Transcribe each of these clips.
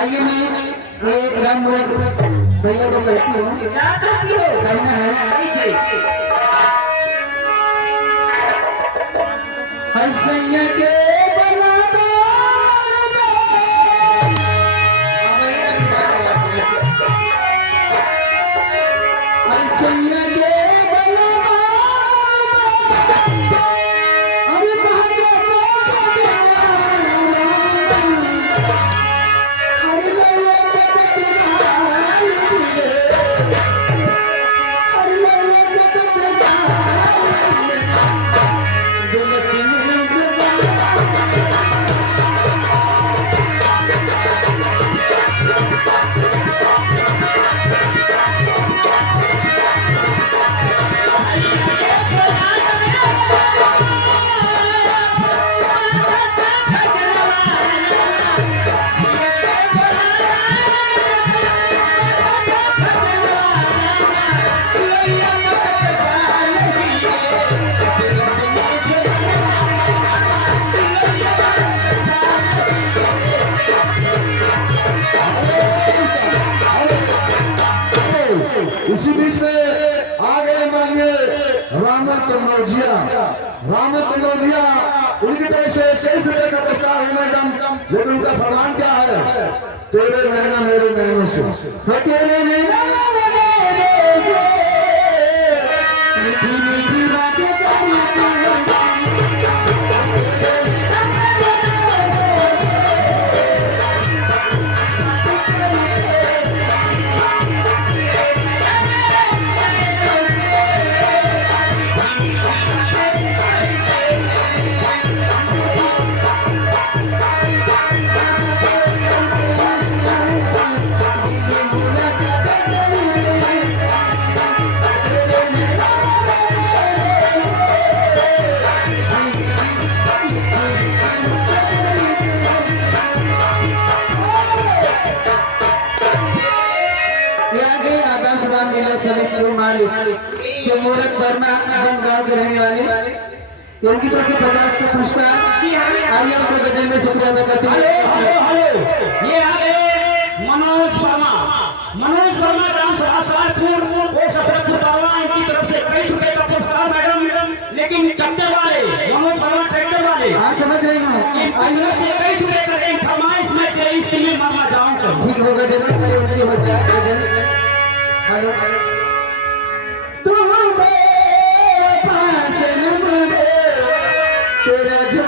आइए मैं ये राम भैया को कहती हूँ कहना है हंसैया के इसी बीच में आ गए माननीय राम कन्नौजिया उनकी तरफ से 23 रुपए का पुरस्कार है मैडम। लेकिन उनका फरमान क्या है? तेरे नैना मेरे नैनों से तेरे नैना मीठी मीठी बातें मुहूर्त वर्मा गांव के रहने वाले उनकी तरफ से 50 का पुरस्कार। आइए आपको गजल में शुक्रिया अदा करते हैं। ये मनोज वर्मा राम सरासपुर वो सफरपुर बाबा इनकी तरफ से 23 रुपए का पुरस्कार मैडम। लेकिन ट्रैक्टर वाले मनोज वर्मा ट्रैक्टर वाले हाँ समझ रही हूँ। आइए 23 रुपए का एक फरमाइश में 23 में मामा जाऊंगा। ठीक होगा जरूर करिए उनकी हो जाए। हेलो तेरा जो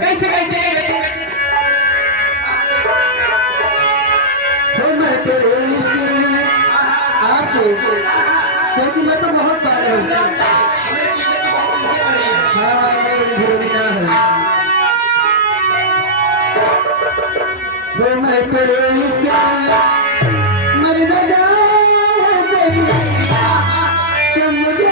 कैसे मैं तेरे इश्क में आपको क्योंकि मैं तो बहुत पागल हूँ। हाँ मेरी ना है वो मैं तेरे इश्क में मर न जाऊँ तुम मुझे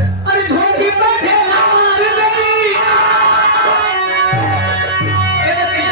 अरे झोंकी पे ठेला मार गई। ये बच्ची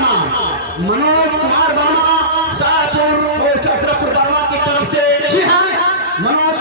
मनोज कुमार वर्मा शाहपुर और छत्रपुर वर्मा की तरफ से। जी हाँ, मनोज